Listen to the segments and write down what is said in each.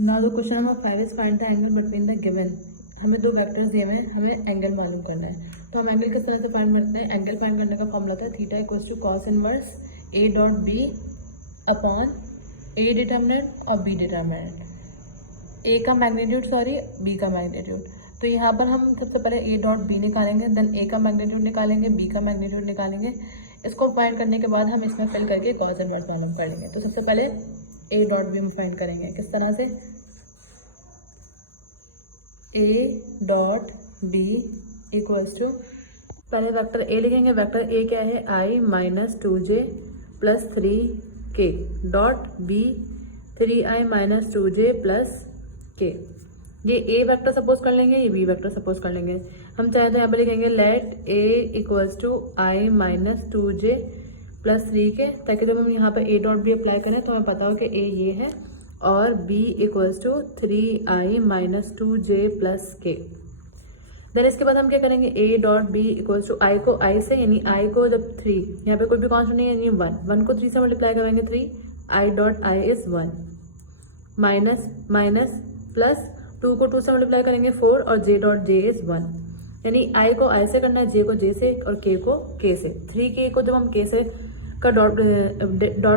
Now the question number 5 is find the angle between the given. हमें दो vectors दिए हुए हैं, हमें एंगल मालूम करना है। तो हम एंगल किस तरह से फाइंड करते हैं? एंगल फाइंड करने का फॉर्मूला था theta equals to cos inverse A dot B upon A determinant और बी डिटर्मिनेंट, ए का मैग्नीट्यूड सॉरी बी का मैग्नीट्यूड। तो यहाँ पर हम सबसे पहले ए डॉट बी निकालेंगे, देन ए का मैग्नीट्यूड निकालेंगे, बी का मैग्नीट्यूड निकालेंगे। इसको फाइंड करने के बाद हम इसमें फिल करके कॉस इनवर्स मालूम कर लेंगे। तो सबसे पहले ए डॉट बी हम फाइंड करेंगे किस तरह से? A dot B equals to, पहले वेक्टर ए लिखेंगे। वेक्टर ए क्या है? I minus 2j plus 3k dot B 3i minus 2j plus k। ये ए वेक्टर सपोज कर लेंगे, ये बी वेक्टर सपोज कर लेंगे। हम चाहे तो यहाँ पे लिखेंगे let A equals to I minus 2j plus 3k, ताकि जब हम यहाँ पे ए डॉट बी अप्लाई करें तो हमें पता हो कि ए ये है और b equals to 3i minus 2j plus k। Then इसके बाद हम क्या करेंगे? a dot b equals to i को i से, यानी i को जब 3, यहाँ पे कोई भी कॉन्स्टेंट नहीं है यानी 1 को 3 से मल्टीप्लाई करेंगे 3, i dot i is 1 minus minus plus 2 को 2 से मल्टीप्लाई करेंगे 4 और j डॉट j इज 1, यानी i को i से करना है, j को j से और k को k से। 3k को जब हम k से का डॉट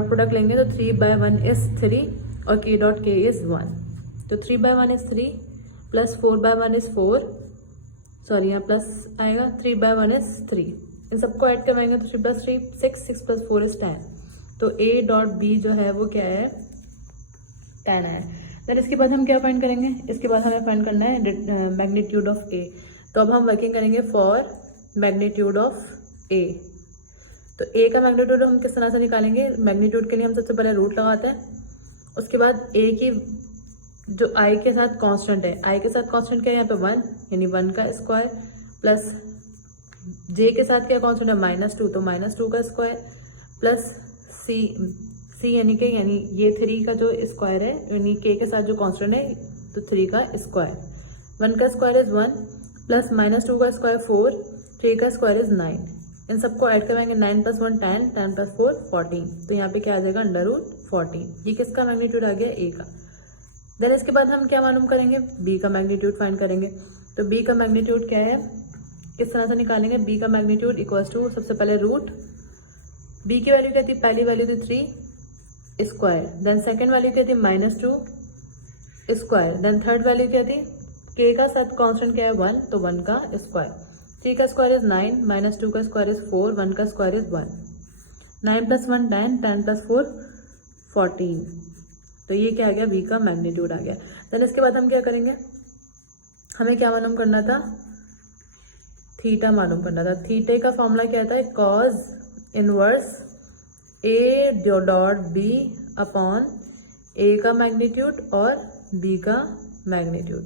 प्रोडक्ट लेंगे तो 3/1 इज 3 और k डॉट k इज 1। तो 3/1 इज 3 प्लस 4/1 इज 4, सॉरी यहाँ प्लस आएगा, 3/1 इज 3। इन सबको ऐड करवाएंगे तो 3 प्लस 3 6, 6 प्लस 4 इज 10। तो a डॉट b जो है वो क्या है? 10 है। देन इसके बाद हम क्या फाइंड करेंगे? इसके बाद हमें फाइंड करना है मैग्नीट्यूड ऑफ a। तो अब हम वर्किंग करेंगे फॉर मैग्नीट्यूड ऑफ a। तो a का मैग्नीट्यूड हम किस तरह से निकालेंगे? मैग्नीट्यूड के लिए हम सबसे पहले रूट लगाते हैं, उसके बाद a की जो i के साथ कांस्टेंट है, i के साथ कांस्टेंट क्या है यहाँ पे 1, यानी 1 का स्क्वायर, प्लस j के साथ क्या कांस्टेंट है? -2, तो -2 का स्क्वायर, प्लस c यानी कि यानी ये 3 का जो स्क्वायर है, यानी k के साथ जो कांस्टेंट है तो 3 का स्क्वायर, 1 का स्क्वायर इज 1 प्लस -2 का स्क्वायर 4, 3 का स्क्वायर इज 9। इन सबको ऐड करवाएंगे, 9 प्लस 1 10, 10 प्लस 4 14। तो यहाँ पे क्या आ जाएगा? √14। ये किसका मैग्नीट्यूड आ गया? a का। देन इसके बाद हम क्या मालूम करेंगे? b का मैग्नीट्यूड फाइंड करेंगे। तो b का मैग्नीट्यूड क्या है, किस तरह से निकालेंगे? b का मैग्नीट्यूड इक्वल्स टू, सबसे पहले रूट, b की वैल्यू क्या थी? पहली वैल्यू थी 3 स्क्वायर, देन सेकेंड वैल्यू क्या थी? -2 स्क्वायर, देन थर्ड वैल्यू क्या थी? k का साथ कॉन्स्टेंट क्या है? 1, तो 1 का स्क्वायर, 3 का स्क्वायर इज 9, -2 का स्क्वायर इज 4, 1 का स्क्वायर इज 1, 9 प्लस 1 10, 10 प्लस 4 14। तो ये क्या आ गया? v का मैग्नीट्यूड आ गया। देन इसके बाद हम क्या करेंगे? हमें क्या मालूम करना था? थीटा मालूम करना था। थीटे का फॉर्मूला क्या था? Cause inverse a dot b upon a का मैग्नीट्यूड और b का मैग्नीट्यूड।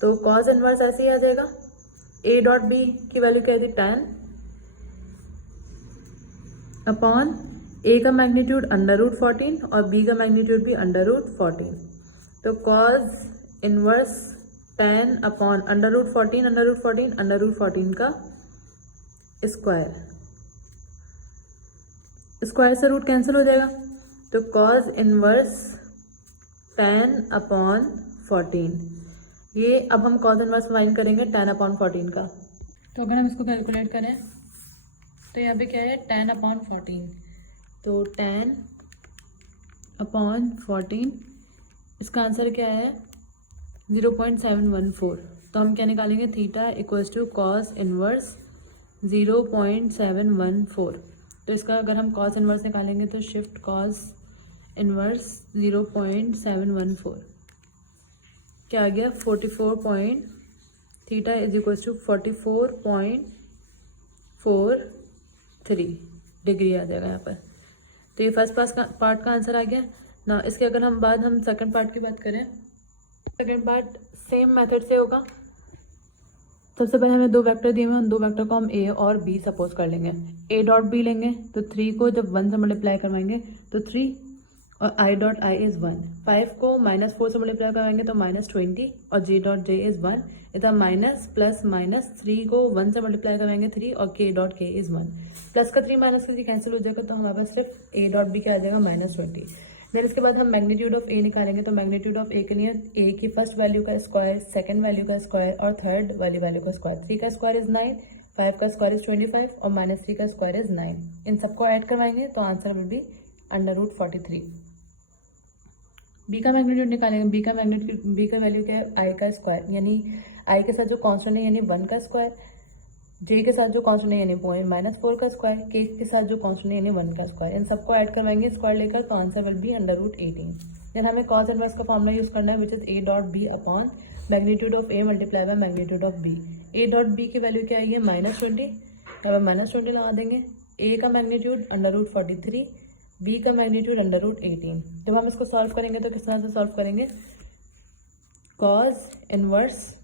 तो कॉज इनवर्स ऐसे ही आ जाएगा, a डॉट b की वैल्यू क्या थी? 10 अपॉन a का मैग्नीट्यूड √14 और b का मैग्नीट्यूड भी √14। तो कॉज इनवर्स 10 अपॉन √14 का स्क्वायर, स्क्वायर से रूट कैंसिल हो जाएगा। तो कॉज इनवर्स 10 अपॉन 14, ये अब हम कॉज इनवर्स फाइंड करेंगे 10 अपॉन 14 का। तो अगर हम इसको कैलकुलेट करें तो यहाँ पे क्या है? 10 अपॉन 14, तो 10 अपॉन 14, इसका आंसर क्या है? 0.714। तो हम क्या निकालेंगे? Theta equals to cos inverse 0.714। तो इसका अगर हम कॉस इनवर्स निकालेंगे तो शिफ्ट कॉस इनवर्स 0.714 क्या आ गया? 44. Theta is equals to 44.43 degree आ जाएगा यहाँ पर। तो ये फर्स्ट पार्ट का आंसर आ गया ना। इसके अगर हम सेकंड पार्ट की बात करें, सेकंड पार्ट सेम मेथड से होगा। सबसे पहले हमें दो वेक्टर दिए हुए हैं, उन दो वेक्टर को हम a और b सपोज कर लेंगे। a डॉट b लेंगे तो 3 को जब 1 से मल्टीप्लाई करवाएंगे तो 3 और i डॉट i इज 1, 5 को -4 से मल्टीप्लाई करवाएंगे तो -20 और j डॉट j इज 1, इधर माइनस प्लस माइनस, 3 को 1 से मल्टीप्लाई करवाएंगे 3 और k dot k is 1, plus का 3 माइनस का 3 कैंसिल हो जाएगा तो हमारे पास सिर्फ a डॉट b क्या आ जाएगा? -20। देन इसके बाद हम मैग्नीट्यूड ऑफ ए निकालेंगे। तो मैग्नीट्यूड ऑफ ए के लिए ए की फर्स्ट वैल्यू का स्क्वायर, सेकंड वैल्यू का स्क्वायर और थर्ड वैल्यू का स्क्वायर। 3 का स्क्वायर इज 9, 5 का स्क्वायर इज 25 और -3 का स्क्वायर इज 9। इन सबको ऐड करवाएंगे तो आंसर विल बी √43। बी का मैग्नीट्यूड निकालेंगे। बी का वैल्यू क्या है, आई का स्क्वायर, यानी आई के साथ जो कॉन्स्टेंट है यानी 1 का स्क्वायर, जे के साथ जो कॉन्स्टेंट है यानी -4 का स्क्वायर, के के साथ जो कॉन्स्टेंट है यानी 1 का स्क्वायर। इन सबको ऐड करवाएंगे स्क्वायर लेकर तो आंसर विल बी √18। देन हमें कॉस इनवर्स का फॉर्मूला यूज करना है which is a dot B upon magnitude of a multiply by magnitude of b। a dot b की वैल्यू क्या आई है -20, तो अब -20 लगा देंगे। a का मैग्नीट्यूड √43, b का मैग्नीट्यूड √18। जब हम इसको सॉल्व करेंगे तो किस तरह से सॉल्व करेंगे, कॉस इनवर्स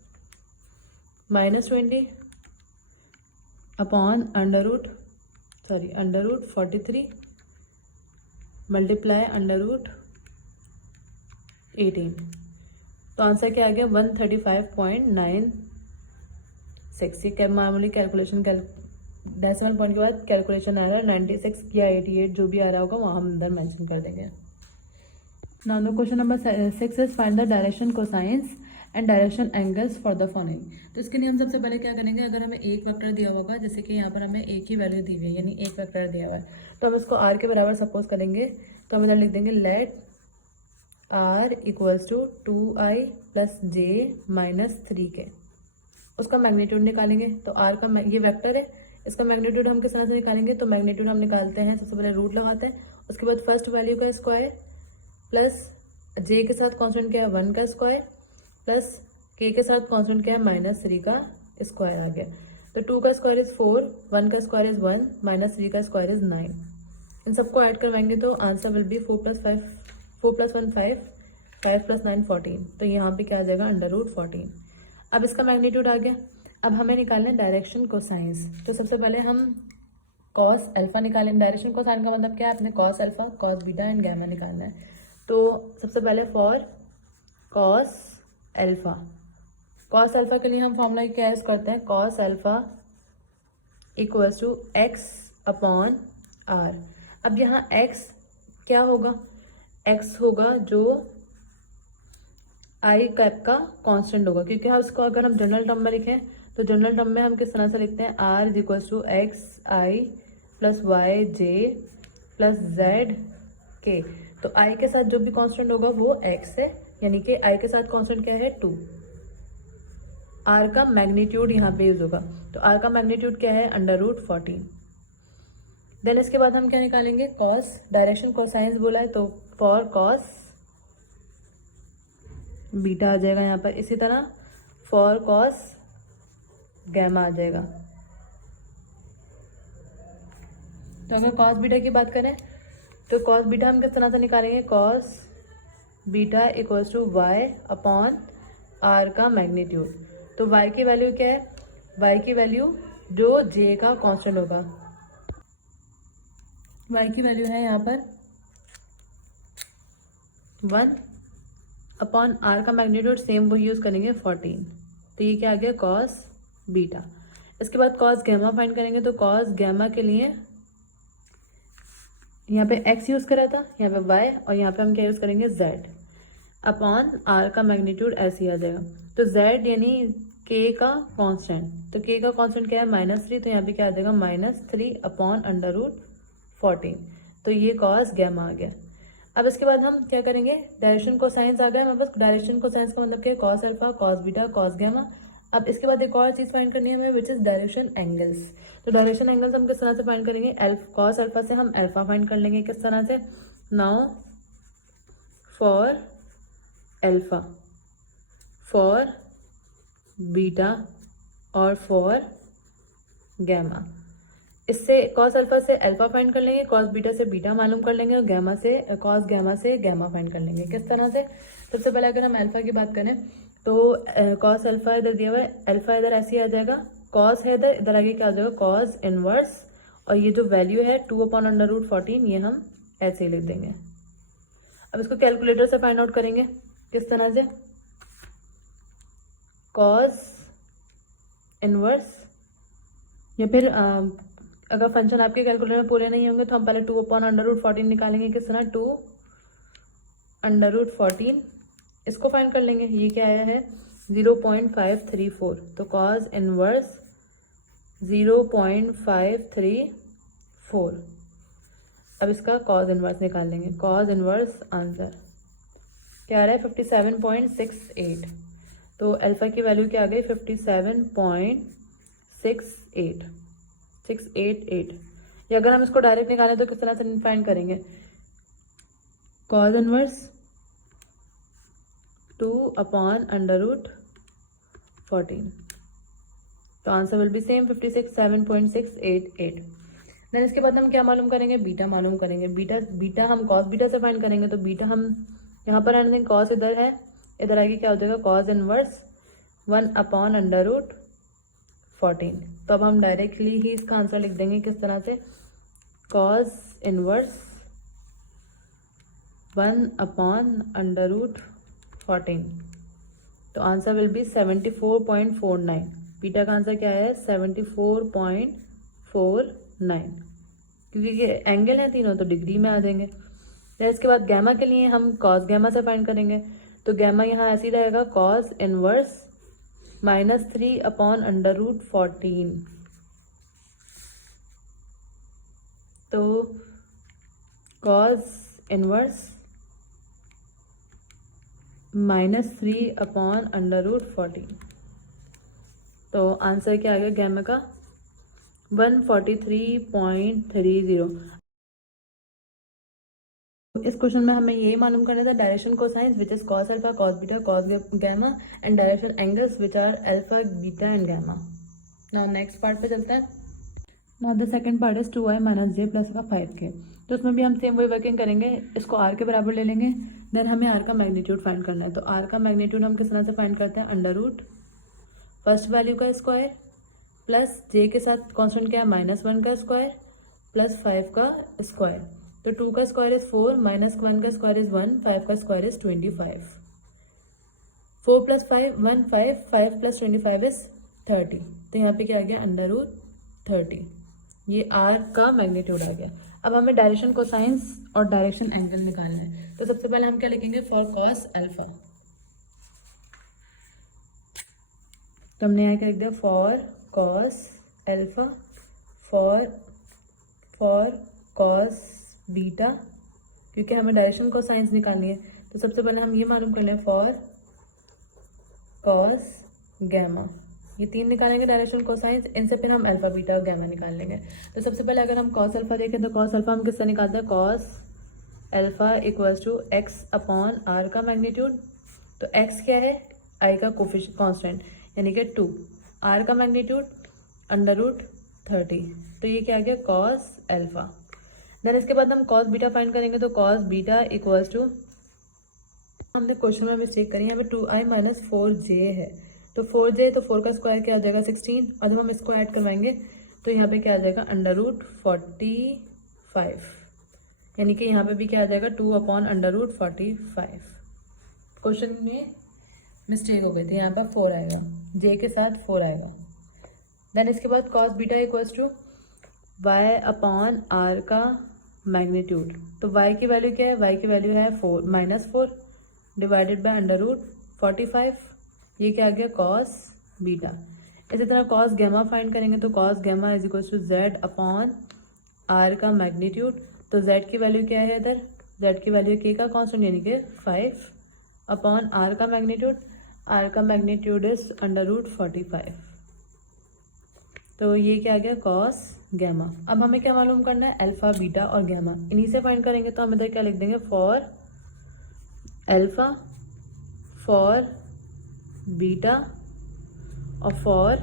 -20 अपॉन √43 मल्टीप्लाई √18। तो आंसर क्या आ गया 135.96। ये क्या मामूली कैलकुलेशन डेसिमल पॉइंट के बाद कैलकुलेशन आ रहा है 96 या 88 जो भी आ रहा होगा वहाँ हम अंदर मेंशन कर देंगे। Now the question number 6 is find the direction cosines and direction angles for the following. तो इसके लिए हम सबसे पहले क्या करेंगे, अगर हमें एक वेक्टर दिया होगा, जैसे कि यहाँ पर हमें एक ही वैल्यू दी हुई है यानी एक वेक्टर दिया हुआ है, तो हम इसको r के बराबर सपोज करेंगे। तो हम इधर लिख देंगे let r equals to 2i plus j minus 3k। उसका मैग्नीट्यूड निकालेंगे। तो r का ये वेक्टर है, इसका मैग्नीट्यूड हम किस तरह से निकालेंगे, तो मैग्नीट्यूड हम निकालते हैं, सबसे पहले रूट लगाते हैं, उसके बाद फर्स्ट वैल्यू का स्क्वायर प्लस j के साथ कॉन्स्टेंट क्या है 1 का स्क्वायर प्लस k के साथ कांस्टेंट क्या है -3 का स्क्वायर आ गया। तो 2 का स्क्वायर इज 4, 1 का स्क्वायर इज 1, -3 का स्क्वायर इज 9। इन सबको ऐड करवाएंगे तो आंसर विल बी 4 + 1 5, 5 + 9 14। तो यहाँ पे क्या आ जाएगा √14। अब इसका मैग्नीट्यूड आ गया। अब हमें निकालना है डायरेक्शन कोसाइंस। तो सबसे पहले हम कॉस अल्फा निकालेंगे। डायरेक्शन कोसाइन का मतलब क्या है, अपने cos alpha, cos beta and gamma निकालना है। तो सबसे पहले for cos alpha, cos alpha के लिए हम फॉर्मूला क्या यूज करते हैं, cos alpha equals to x upon r। अब यहाँ x क्या होगा, x होगा जो आई कैप का कांस्टेंट होगा, क्योंकि हम उसको अगर हम जनरल टर्म में लिखें तो जनरल टर्म में हम किस तरह से लिखते हैं, r is equals to X I plus Y J plus Z K. तो आई के साथ जो भी कांस्टेंट होगा वो x है, यानी कि आई के साथ कांस्टेंट क्या है 2। r का मैग्नीट्यूड यहाँ पे यूज होगा, तो r का मैग्नीट्यूड क्या है √14। देन इसके बाद हम क्या निकालेंगे, कॉस, डायरेक्शन कोसाइंस बोला है तो फॉर कॉस बीटा आ जाएगा यहाँ पर। इसी तरह फॉर कॉस गैमा आ जाएगा। तो अगर कॉस बीटा की बात करें तो कॉस बीटा हम किस तरह से निकालेंगे, cos beta equals to Y upon R का मैग्नीट्यूड। तो y की वैल्यू क्या है, y की वैल्यू जो j का कांस्टेंट होगा, y की वैल्यू है यहाँ पर 1 अपॉन r का मैग्नीट्यूड सेम वो यूज करेंगे 14। तो ये क्या आ गया कॉस बीटा। इसके बाद कॉस गैमा फाइंड करेंगे। तो कॉस गैमा के लिए यहाँ पे x यूज करा था, यहाँ पे y और यहाँ पे हम क्या यूज करेंगे z अपॉन r का मैग्नीट्यूड ऐसे ही आ जाएगा। तो z यानी k का कांस्टेंट, तो k का कांस्टेंट क्या है -3, तो यहाँ पे क्या आ जाएगा -3 अपॉन √14। तो ये कॉस गैमा आ गया। अब इसके बाद हम क्या करेंगे, डायरेक्शन कोसाइंस आ गया हमारे पास। डायरेक्शन कोसाइंस का मतलब क्या है, cos alpha, cos beta, cos gamma. अब इसके बाद एक और चीज फाइंड करनी है हमें विच इज डायरेक्शन एंगल्स। तो डायरेक्शन एंगल्स हम किस तरह से फाइंड करेंगे, कॉस अल्फा से हम अल्फा फाइंड कर लेंगे। किस तरह से, now for alpha, for beta और फॉर गैमा। इससे कॉस अल्फा से अल्फा फाइंड कर लेंगे, कॉस बीटा से बीटा मालूम कर लेंगे और गैमा से कॉस गैमा से गैमा फाइंड कर लेंगे। किस तरह से, सबसे पहले अगर हम अल्फा की बात करें तो कॉस अल्फा इधर दिया हुआ है, अल्फा इधर ऐसे ही आ जाएगा, कॉस है इधर, इधर आगे क्या आ जाएगा कॉस इनवर्स, और ये जो वैल्यू है 2/√14 ये हम ऐसे ही लिख देंगे। अब इसको कैलकुलेटर से फाइंड आउट करेंगे। किस तरह से, कॉस इनवर्स, या फिर अगर फंक्शन आपके कैलकुलेटर में पूरे नहीं होंगे तो हम पहले 2/√14 निकालेंगे। किस तरह, 2 √14 इसको फाइंड कर लेंगे। ये क्या आया है 0.534, तो कॉज इनवर्स 0.534। अब इसका कॉज इनवर्स निकाल लेंगे। कॉज इनवर्स आंसर क्या आ रहा है 57.68, तो अल्फा की वैल्यू क्या आ गई 57.688। या अगर हम इसको डायरेक्ट निकालें तो किस तरह से फाइंड करेंगे, कॉज इनवर्स 2/√14, तो answer will be same 57.688। Then इसके बाद हम क्या मालूम करेंगे, बीटा मालूम करेंगे। बीटा हम कॉस बीटा से फाइंड करेंगे, तो बीटा हम यहाँ पर रहने देंगे, कॉस इधर है, इधर आगे क्या हो जाएगा कॉस इनवर्स 1/√14। तो अब हम डायरेक्टली ही इसका आंसर लिख देंगे किस तरह से, कॉस इनवर्स 1/√14, तो आंसर विल बी 74.49। बीटा का आंसर क्या है 74.49, क्योंकि ये एंगल है तीनों तो डिग्री में आ जाएंगे। फिर इसके बाद गैमा के लिए हम कॉस गैमा से फाइंड करेंगे, तो गैमा यहाँ ऐसे ही रहेगा कॉस इनवर्स -3/√14, तो कॉस इनवर्स -3/√14, तो आंसर क्या आ गया गैमा का 143.30। इस क्वेश्चन में हमें ये मालूम करना था direction cosines which is cos alpha, cos beta, cos gamma, and direction angles which are alpha, beta and gamma. Now next part पे चलते हैं। Now the second part is 2i - j + 5k। तो उसमें भी हम सेम वही working करेंगे, इसको r के बराबर ले लेंगे। देन हमें r का मैग्नीट्यूड फाइंड करना है, तो r का मैग्नीट्यूड हम किस तरह से फाइंड करते हैं, अंडर फर्स्ट वैल्यू का स्क्वायर प्लस j के साथ कॉन्स्टेंट क्या है -1 का स्क्वायर प्लस 5 का स्क्वायर, तो 2 का स्क्वायर इज 4, -1 का स्क्वायर इज 1, 5 का स्क्वायर इज 25। 4 + 5 1, 5 + 25 इज 30, तो यहाँ पे क्या आ गया अंडर√30। ये r का मैग्नीट्यूड आ गया। अब हमें डायरेक्शन कोसाइंस और डायरेक्शन एंगल निकालना है, तो सबसे पहले हम क्या लिखेंगे, फॉर कॉस अल्फा। तो हमने यहाँ क्या लिख दिया, for cos alpha, for cos beta, क्योंकि हमें डायरेक्शन कोसाइंस निकालनी है। तो सबसे पहले हम ये मालूम कर लें, फॉर कॉस गैमा। ये तीन निकालेंगे डायरेक्शन कोसाइंस, इनसे फिर हम अल्फा, बीटा और गैमा निकाल लेंगे। तो सबसे पहले अगर हम कॉस अल्फा देखें, तो कॉस अल्फा हम किससे निकालते हैं, कॉस अल्फा = x/r का मैग्नीट्यूड। तो x क्या है, i का कांस्टेंट यानी कि 2, r का मैग्नीट्यूड अंडर√30, तो ये क्या आ गया कॉस अल्फा। देन इसके बाद हम कॉस बीटा फाइंड करेंगे, तो कॉस बीटा = हमने क्वेश्चन में मिस्टेक करी, यहाँ पे 2i - 4j है, तो 4j, तो 4 का स्क्वायर क्या आ जाएगा 16, और जब हम इसको ऐड करवाएंगे तो यहाँ पे क्या आ जाएगा अंडर√45, यानी कि यहाँ पे भी क्या आ जाएगा 2/√45। क्वेश्चन में मिस्टेक हो गई थी, यहाँ पर 4 आएगा, j के साथ 4 आएगा। देन इसके बाद कॉस बीटा = y/r का मैग्नीट्यूड, तो y की वैल्यू क्या है, y की वैल्यू है -4 डिवाइडेड बाय अंडर√45, ये क्या आ गया कॉस बीटा। इसी तरह कॉस गैमा फाइंड करेंगे, तो कॉस गैमा = z/r का मैग्नीट्यूड, तो z की वैल्यू क्या है इधर, z की वैल्यू k का कांस्टेंट यानी कि 5/r का मैग्नीट्यूड, r का मैग्नीट्यूड इज अंडर√45, तो ये क्या आ गया कॉस गैमा। अब हमें क्या मालूम करना है, अल्फा, बीटा और गैमा, इन्हीं से फाइंड करेंगे। तो हम इधर क्या लिख देंगे, फॉर अल्फा, फॉर बीटा और फॉर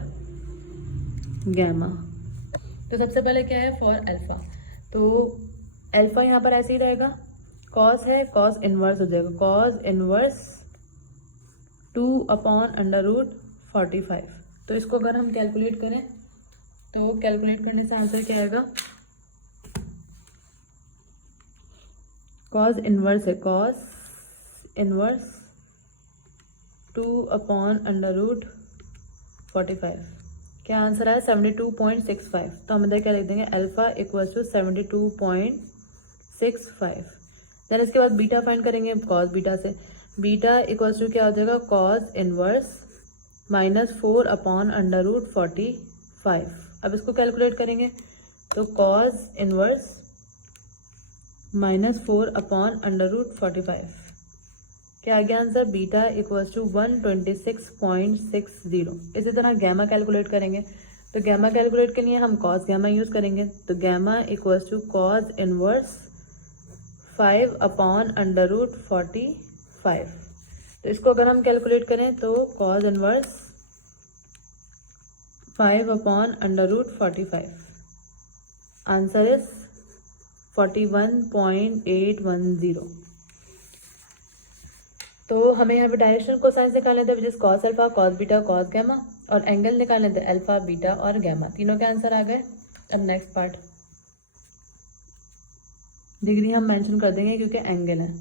गैमा। तो सबसे पहले क्या है, फॉर अल्फा, तो अल्फा यहाँ पर ऐसे ही रहेगा, कॉस है, कॉस इनवर्स हो जाएगा, कॉस इनवर्स 2/√45। तो इसको अगर हम कैलकुलेट करें, तो कैलकुलेट करने से आंसर क्या आएगा, कॉस इनवर्स है, कॉस इनवर्स 2/√45, क्या आंसर आया 72.65। तो हम इधर क्या लिख देंगे, अल्फा = 72.65। देन इसके बाद बीटा फाइंड करेंगे कॉस बीटा से। बीटा इक्वल्स टू क्या हो जाएगा, कॉस इनवर्स -4/√45। अब इसको कैलकुलेट करेंगे तो कॉस इनवर्स -4/√45 क्या आ गया आंसर, बीटा इक्वल्स टू 126.60। इसी तरह गैमा कैलकुलेट करेंगे तो गैमा कैलकुलेट के लिए हम कॉस गैमा यूज करेंगे तो gamma equals to cos inverse 5/√45। तो इसको अगर हम कैलकुलेट करें तो कॉस इनवर्स 5/√45 आंसर इज 41.810। तो हमें यहाँ पे डायरेक्शन कोसाइन निकालने थे which is cos alpha, cos beta, cos gamma, और एंगल निकालने थे अल्फा, बीटा और गैमा, तीनों के आंसर आ गए। अब नेक्स्ट पार्ट, डिग्री हम मेंशन कर देंगे क्योंकि एंगल है।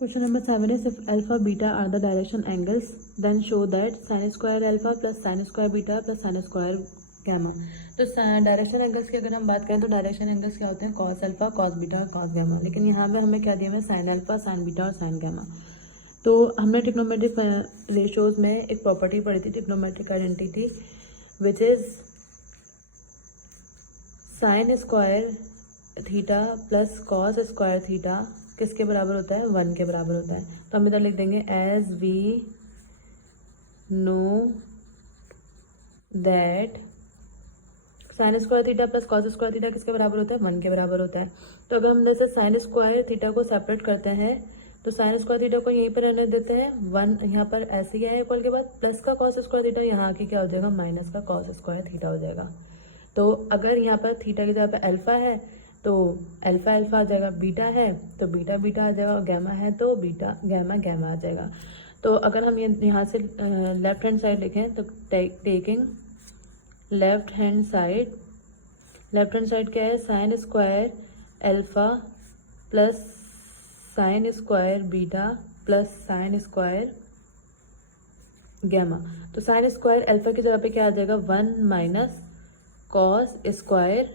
Question number 7 is if alpha beta are the direction angles then show that sin square alpha plus sin square beta plus sin square gamma। तो डायरेक्शन एंगल्स की अगर हम बात करें तो डायरेक्शन एंगल्स क्या होते हैं, कॉस अल्फा, कॉस बीटा और कॉस गैमा, लेकिन यहाँ पे हमें क्या दिया हुआ है, साइन अल्फा, साइन बीटा और साइन गैमा। तो हमने ट्रिग्नोमेट्रिक रेशियोज में एक प्रॉपर्टी पढ़ी थी, trigonometric identity, which is sine square theta plus cos square theta किसके बराबर होता है, 1 के बराबर होता है। तो हम इधर लिख देंगे as we know that sine square theta plus cos square theta किसके बराबर होता है, 1 के बराबर होता है। तो अगर हम जैसे साइन स्क्वायर थीटा को सेपरेट करते हैं तो साइन स्क्वायर थीटा को यहीं पर रहने देते हैं, 1 यहाँ पर ऐसे ही है इक्वल के बाद, प्लस का कॉस स्क्वायर थीटा यहाँ आके क्या हो जाएगा, माइनस का कॉस स्क्वायर थीटा हो जाएगा। तो अगर यहाँ पर थीटा की जगह पर अल्फा है तो अल्फा अल्फा आ जाएगा, बीटा है तो बीटा बीटा आ जाएगा, और गैमा है तो बीटा गैमा गैमा आ जाएगा। तो अगर हम ये यहाँ से लेफ्ट हैंड साइड लिखें तो टेकिंग लेफ्ट हैंड साइड क्या है, sine square alpha plus sine square beta plus sine square gamma. तो साइन स्क्वायर अल्फा की जगह पे क्या आ जाएगा, 1 माइनस कॉस स्क्वायर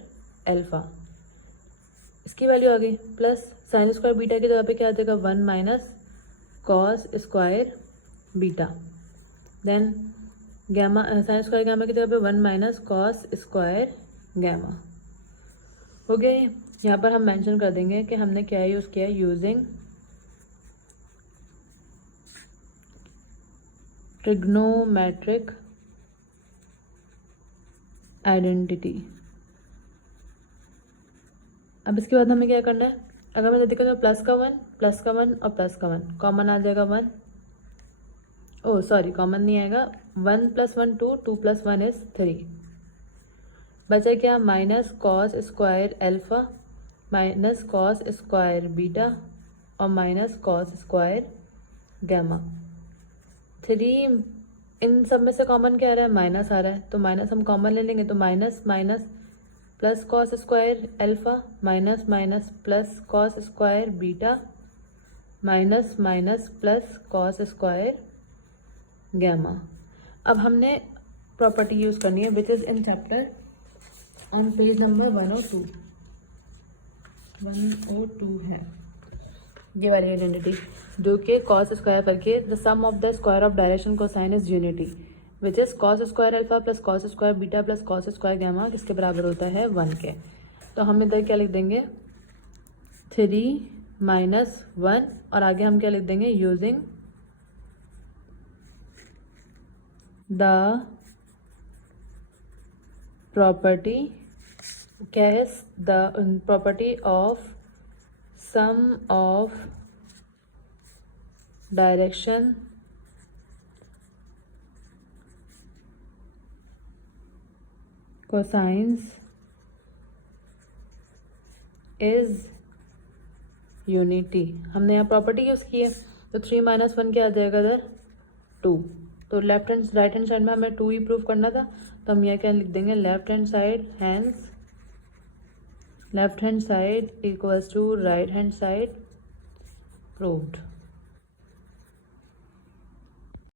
अल्फा, इसकी वैल्यू आ गई, प्लस साइन स्क्वायर बीटा की जगह पे क्या आ जाएगा, 1 minus cos square beta, then gamma sine square gamma की जगह पे 1 माइनस कॉस स्क्वायर गैमा हो गया। यहाँ पर हम मेंशन कर देंगे कि हमने क्या यूज़ किया, यूजिंग ट्रिग्नोमेट्रिक आइडेंटिटी। अब इसके बाद हमें क्या करना है, अगर मैं देखो तो प्लस का 1 और प्लस का 1 कॉमन आ जाएगा 1, ओ सॉरी कॉमन नहीं आएगा, 1 + 1 2, 2 + 1 इज 3, बचा क्या, minus cos square alpha minus cos square beta और माइनस कॉस स्क्वायर गैमा। 3 इन सब में से कॉमन क्या आ रहा है, माइनस आ रहा है, तो माइनस हम कॉमन ले लेंगे तो minus minus plus cos square alpha minus minus plus cos square beta minus minus plus cos square gamma. अब हमने प्रॉपर्टी यूज़ करनी है which is in chapter on page number 102 है ये वाली आइडेंटिटी, जो कि कॉस स्क्वायर करके the sum of the square of direction cosine is unity which is cos square alpha plus cos square beta plus cos square gamma किसके बराबर होता है, 1 के। तो हम इधर क्या लिख देंगे, 3 माइनस 1 और आगे हम क्या लिख देंगे, यूजिंग द प्रॉपर्टी, क्या है, the property of sum of direction cosines is unity. हमने यहाँ प्रॉपर्टी यूज़ की है तो 3 माइनस 1 क्या आ जाएगा इधर, 2। तो राइट हैंड साइड में हमें 2 ही प्रूव करना था, तो हम यहाँ क्या लिख देंगे, left hand side equals to right hand side proved.